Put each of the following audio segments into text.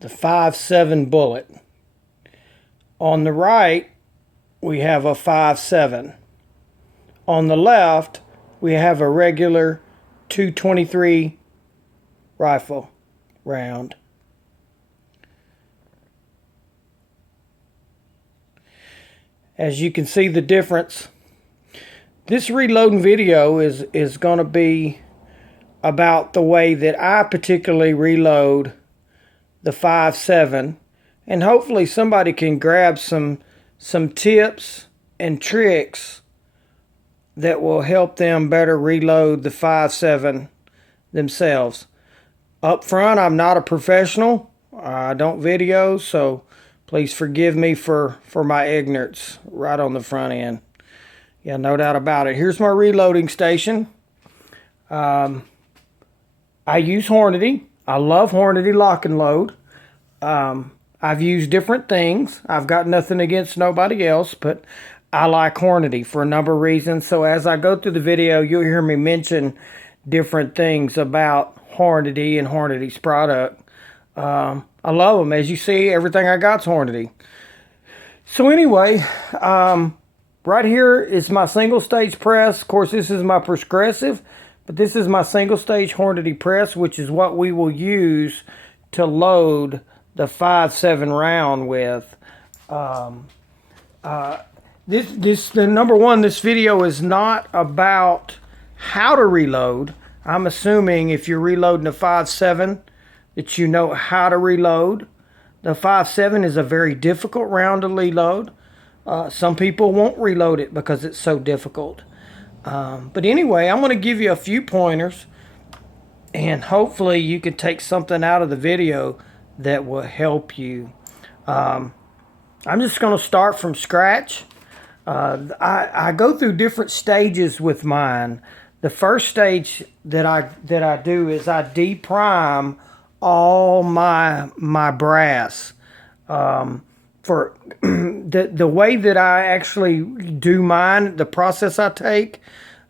the 5.7 bullet. On the right, we have a 5.7. On the left, we have a regular 223 rifle round. As you can see the difference, this reloading video is going to be about the way that I particularly reload the 5.7, and hopefully somebody can grab some tips and tricks that will help them better reload the 5.7 themselves. Up front, I'm not a professional. I don't video, so please forgive me for my ignorance right on the front end. Yeah, no doubt about it. Here's my reloading station. I use Hornady. I love Hornady lock and load. I've used different things. I've got nothing against nobody else, but I like Hornady for a number of reasons. So as I go through the video, you'll hear me mention different things about Hornady and Hornady's product. I love them. As you see, everything I got's Hornady. So anyway, right here is my single stage press. Of course, this is my progressive, but this is my single stage Hornady press, which is what we will use to load the 5.7 round with. The number one, this video is not about how to reload. I'm assuming if you're reloading a 5.7 that you know how to reload. The 5.7 is a very difficult round to reload. Some people won't reload it because it's so difficult. But anyway, I'm going to give you a few pointers, and hopefully you can take something out of the video that will help you. I'm just going to start from scratch. I go through different stages with mine. The first stage that I do is I deprime all my brass. For the way that I actually do mine, the process I take,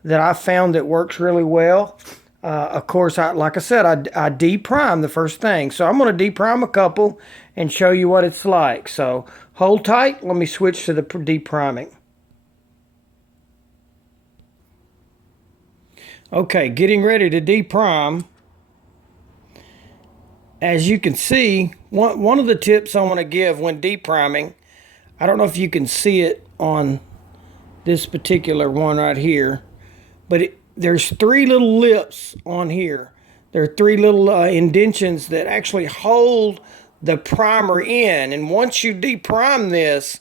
that I found that works really well. Of course, like I said, I deprime the first thing. So I'm going to deprime a couple and show you what it's like. So hold tight. Let me switch to the depriming. Okay, getting ready to deprime. As you can see, one of the tips I want to give when depriming, I don't know if you can see it on this particular one right here, but there's three little lips on here. There are three little indentions that actually hold the primer in. And once you deprime this,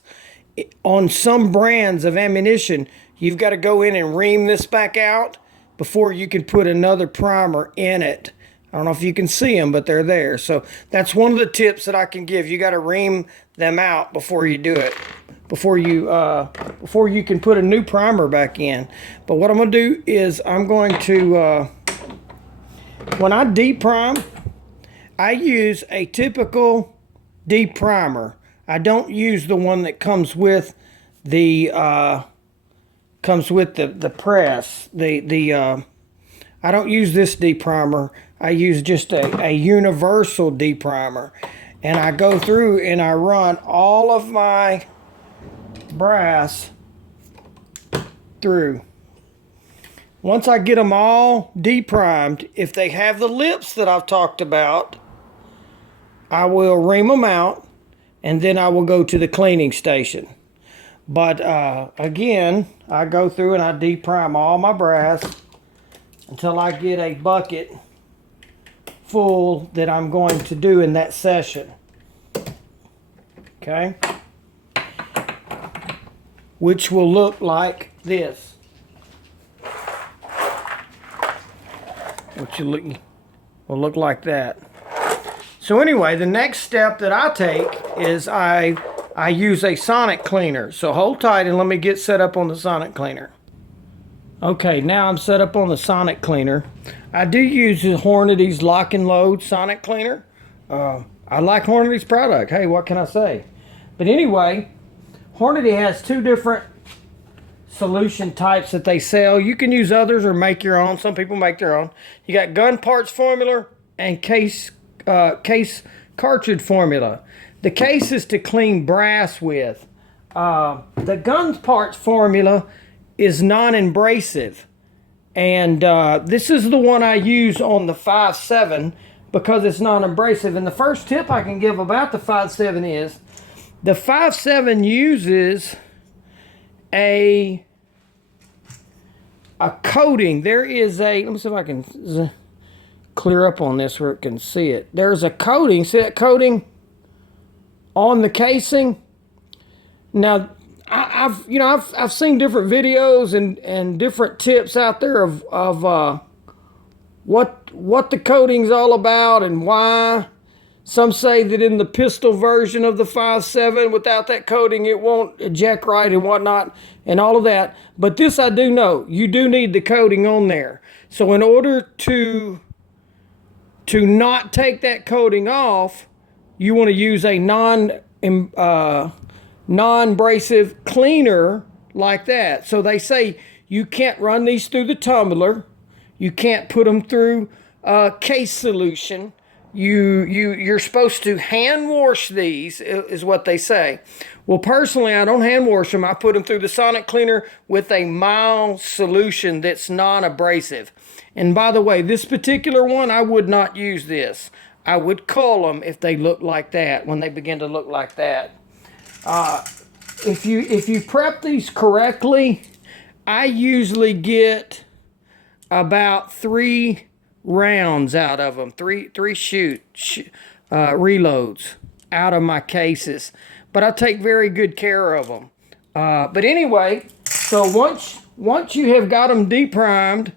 on some brands of ammunition, you've got to go in and ream this back out before you can put another primer in it. I don't know if you can see them, but they're there. So that's one of the tips that I can give. You got to ream them out before you do it, before you can put a new primer back in. But what I'm going to do is I'm going to, when I deprime, I use a typical deprimer. I don't use the one that comes with the press. I don't use this deprimer. I use just a universal deprimer, and I go through and I run all of my brass through. Once I get them all deprimed, if they have the lips that I've talked about, I will ream them out, and then I will go to the cleaning station. But again, I go through and I deprime all my brass until I get a bucket full that I'm going to do in that session. Okay? Which will look like this. Which will look like that. So anyway, the next step that I take is I use a sonic cleaner. So hold tight and let me get set up on the sonic cleaner. Okay, now I'm set up on the sonic cleaner. I do use the Hornady's lock and load sonic cleaner. I like Hornady's product. Hey, what can I say? But anyway, Hornady has two different solution types that they sell. You can use others or make your own. Some people make their own. You got gun parts formula and case cartridge formula. The case is to clean brass with. The gun parts formula is non-abrasive. And this is the one I use on the 5.7 because it's non-abrasive. And the first tip I can give about the 5.7 is the 5.7 uses a coating. There is a, let me see if I can clear up on this where it can see it. There's a coating, see that coating on the casing? Now, I've seen different videos and different tips out there of what the coating's all about and why. Some say that in the pistol version of the 5.7, without that coating, it won't eject right and whatnot and all of that. But this I do know, you do need the coating on there. So in order to not take that coating off, you want to use a non-abrasive cleaner like that. So they say you can't run these through the tumbler. You can't put them through case solution. You're supposed to hand wash these, is what they say. Well, personally, I don't hand wash them. I put them through the sonic cleaner with a mild solution that's non-abrasive. And by the way, this particular one, I would not use this. I would cull them if they look like that, when they begin to look like that. If you prep these correctly, I usually get about 3 rounds out of them, three reloads out of my cases, but I take very good care of them. But anyway, so once you have got them deprimed,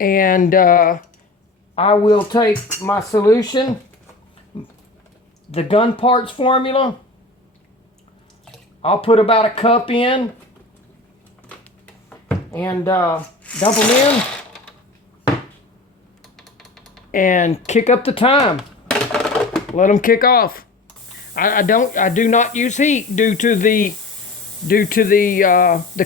and I will take my solution, the gun parts formula. I'll put about a cup in and dump them in and kick up the time. Let them kick off. I do not use heat due to the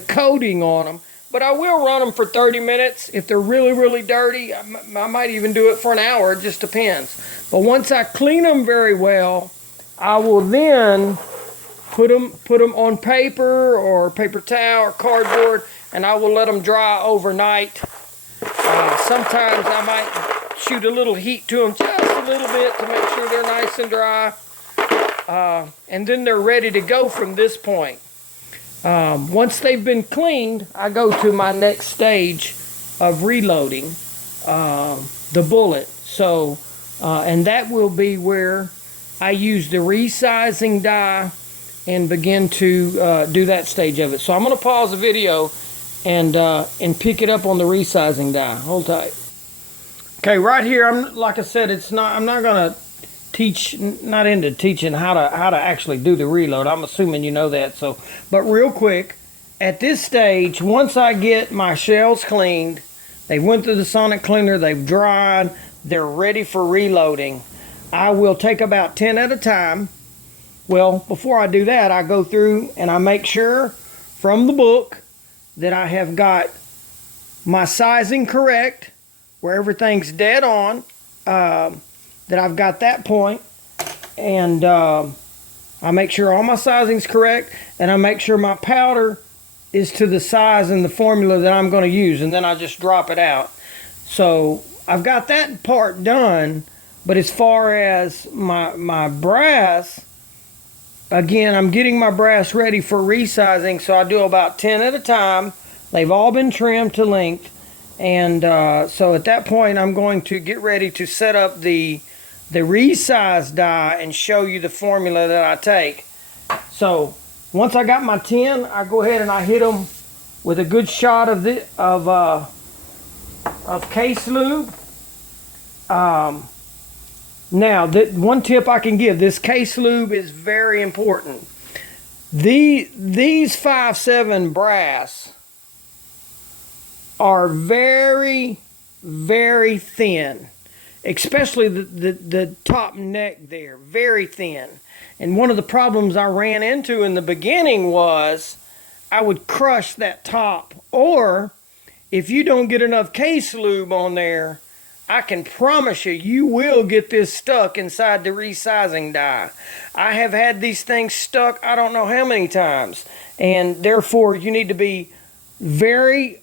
coating on them, but I will run them for 30 minutes. If they're really dirty, I might even do it for an hour. It just depends. But once I clean them very well, I will then put them on paper or paper towel or cardboard, and I will let them dry overnight. Sometimes I might shoot a little heat to them, just a little bit, to make sure they're nice and dry. And then they're ready to go from this point. Once they've been cleaned, I go to my next stage of reloading the bullet. So, and that will be where I use the resizing die and begin to do that stage of it. So I'm going to pause the video and pick it up on the resizing die. Hold tight. Okay, right here, like I said, I'm not going to teach, not into teaching how to actually do the reload. I'm assuming you know that. So, but real quick, at this stage, once I get my shells cleaned, they went through the sonic cleaner, they've dried, they're ready for reloading, I will take about 10 at a time. Well, before I do that, I go through and I make sure from the book that I have got my sizing correct, where everything's dead on, that I've got that point, and I make sure all my sizing's correct, and I make sure my powder is to the size and the formula that I'm going to use, and then I just drop it out. So I've got that part done, but as far as my brass, again, I'm getting my brass ready for resizing, so I do about 10 at a time. They've all been trimmed to length, and so at that point, I'm going to get ready to set up the resize die and show you the formula that I take. So once I got my 10, I go ahead and I hit them with a good shot of case lube. Now, one tip I can give, this case lube is very important. These 5.7 brass are very, very thin, especially the top neck there, very thin. And one of the problems I ran into in the beginning was I would crush that top, or if you don't get enough case lube on there, I can promise you, you will get this stuck inside the resizing die. I have had these things stuck I don't know how many times, and therefore you need to be very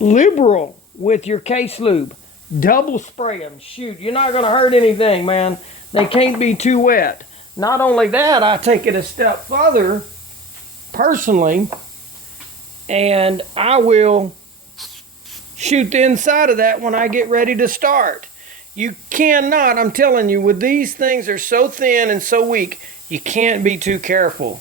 liberal with your case lube. Double spray them. Shoot, you're not going to hurt anything, man. They can't be too wet. Not only that, I take it a step further, personally, and I will shoot the inside of that when I get ready to start. You cannot, I'm telling you, with these things are so thin and so weak, you can't be too careful.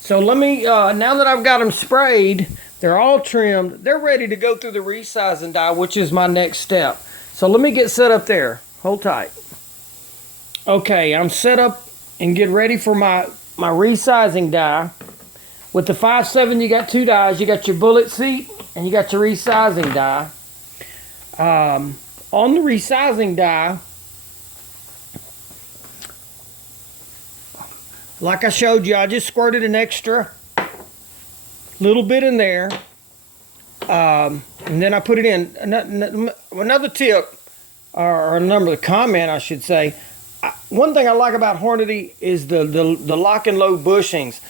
So let me, now that I've got them sprayed, they're all trimmed, they're ready to go through the resizing die, which is my next step. So let me get set up there. Hold tight. Okay, I'm set up and get ready for my resizing die. With the 5.7, you got two dies. You got your bullet seat and you got your resizing die. On the resizing die, like I showed you, I just squirted an extra little bit in there. And then I put it in. Another tip, or another comment, I should say. One thing I like about Hornady is the lock and load bushings.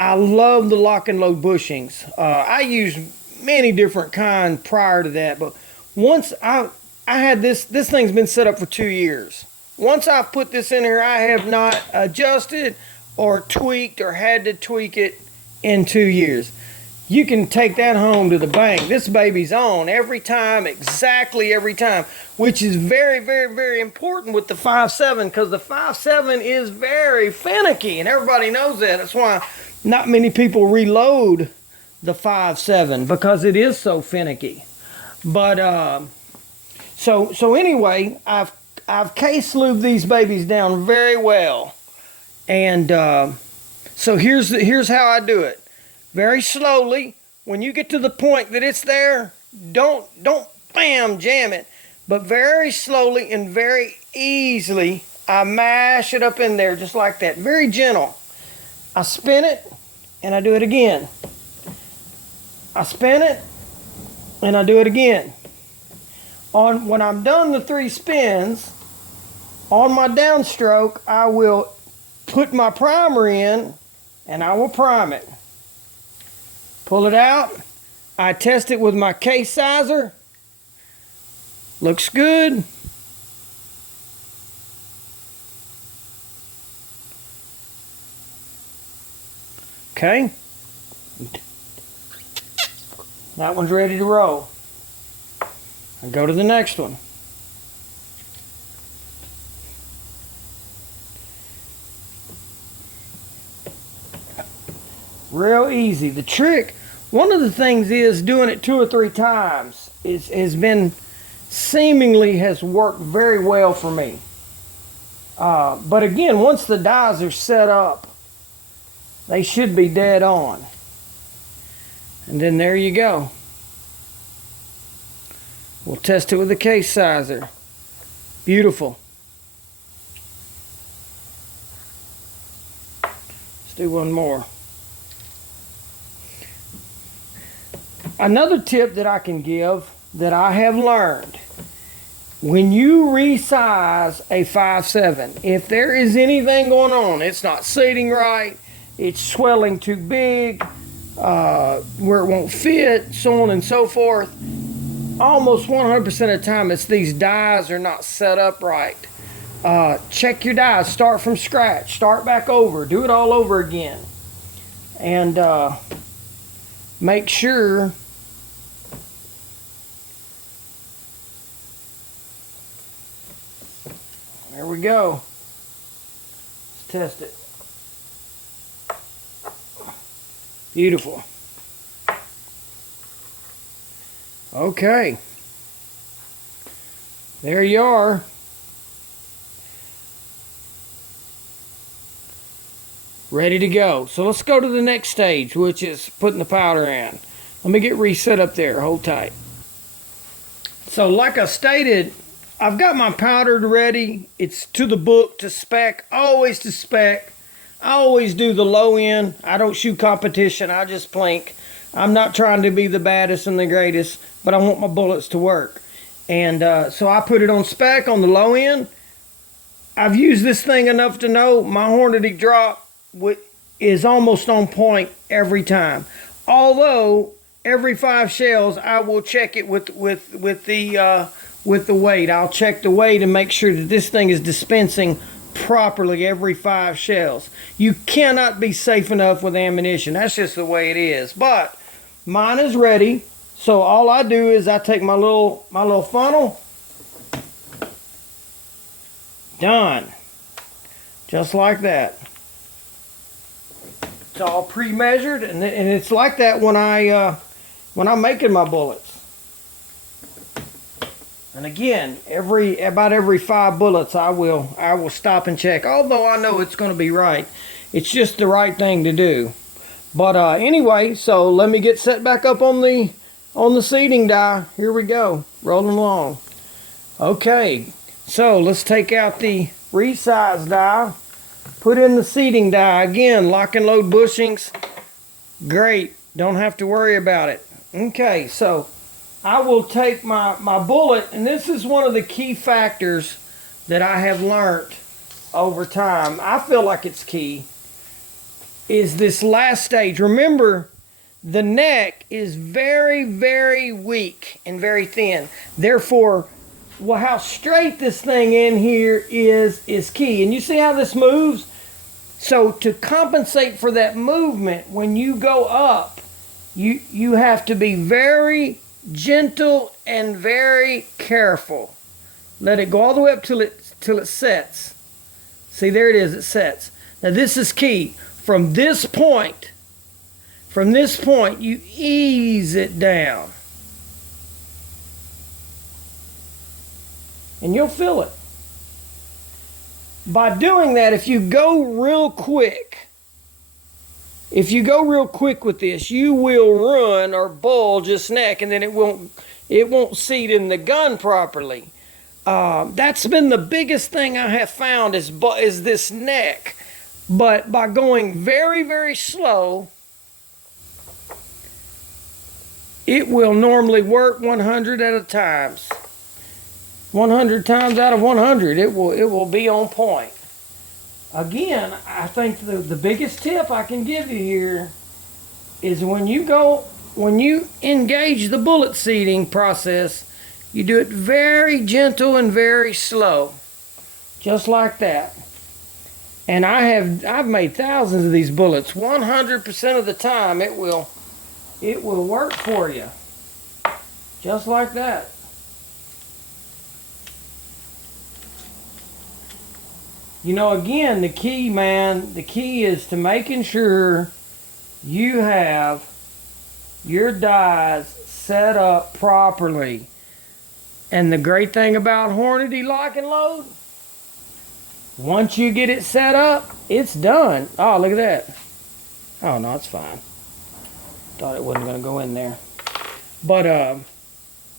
I love the lock and load bushings. I used many different kinds prior to that, but once I had this thing's been set up for 2 years. Once I put this in here, I have not adjusted or tweaked or had to tweak it in 2 years. You can take that home to the bank. This baby's on every time, exactly every time, which is very, very, very important with the 5.7, because the 5.7 is very finicky, and everybody knows that. That's why not many people reload the 5.7, because it is so finicky. But so anyway, I've case lubed these babies down very well, and so here's how I do it. Very slowly. When you get to the point that it's there, don't bam jam it, but very slowly and very easily I mash it up in there just like that. Very gentle. I spin it and I do it again. I spin it and I do it again. When I'm done the 3 spins, on my downstroke, I will put my primer in and I will prime it. Pull it out. I test it with my case sizer. Looks good. Okay. That one's ready to roll. I go to the next one. Real easy. The trick, one of the things is doing it 2 or 3 times seemingly has worked very well for me. But again, once the dies are set up, they should be dead on. And then there you go. We'll test it with the case sizer. Beautiful. Let's do one more. Another tip that I can give that I have learned, when you resize a 5.7, if there is anything going on, it's not seating right, it's swelling too big, where it won't fit, so on and so forth, almost 100% of the time it's these dies are not set up right. Check your dies, start from scratch, start back over, do it all over again, and make sure there we go. Let's test it. Beautiful. Okay. There you are. Ready to go. So let's go to the next stage, which is putting the powder in. Let me get reset up there. Hold tight. So like I stated, I've got my powder ready. It's to the book, to spec, always to spec. I always do the low end. I don't shoot competition. I just plink. I'm not trying to be the baddest and the greatest, but I want my bullets to work. And so I put it on spec on the low end. I've used this thing enough to know my Hornady drop is almost on point every time. Although every 5 shells, I will check it with the weight. I'll check the weight and make sure that this thing is dispensing properly every 5 shells. You cannot be safe enough with ammunition. That's just the way it is. But mine is ready. So all I do is I take my little funnel. Done. Just like that. It's all pre-measured, and it's like that when I'm making my bullets. And again, about every 5 bullets, I will stop and check. Although I know it's going to be right, it's just the right thing to do. But anyway, so let me get set back up on the seating die. Here we go, rolling along. Okay, so let's take out the resize die. Put in the seating die. Again, lock and load bushings. Great. Don't have to worry about it. Okay, so I will take my bullet, and this is one of the key factors that I have learned over time. I feel like it's key, is this last stage. Remember, the neck is very, very weak and very thin. Therefore, well, how straight this thing in here is key. And you see how this moves? So to compensate for that movement, when you go up, you have to be very gentle and very careful. Let it go all the way up till it sets. See, there it is, it sets. Now this is key. From this point, you ease it down. And you'll feel it. By doing that, if you go real quick with this, you will ruin or bulge this neck, and then it won't seat in the gun properly. That's been the biggest thing I have found is this neck. But by going very, very slow, it will normally work 100 at a time. 100 times out of 100, it will be on point. Again, I think the biggest tip I can give you here is when you engage the bullet seating process, you do it very gentle and very slow, just like that. And I've made thousands of these bullets. 100% of the time, it will work for you, just like that. You know, again, the key is to making sure you have your dies set up properly. And the great thing about Hornady lock and load, once you get it set up, it's done. Oh, look at that. Oh, no, it's fine. Thought it wasn't going to go in there. But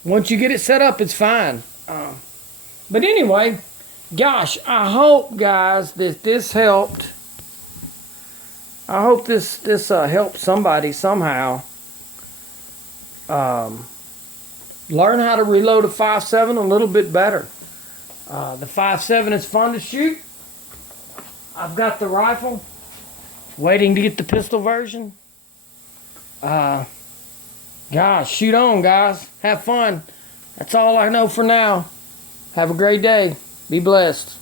once you get it set up, it's fine. But anyway, gosh, I hope, guys, that this helped. I hope this helped somebody somehow. Learn how to reload a 5.7 a little bit better. The 5.7 is fun to shoot. I've got the rifle, waiting to get the pistol version. Gosh, shoot on, guys. Have fun. That's all I know for now. Have a great day. Be blessed.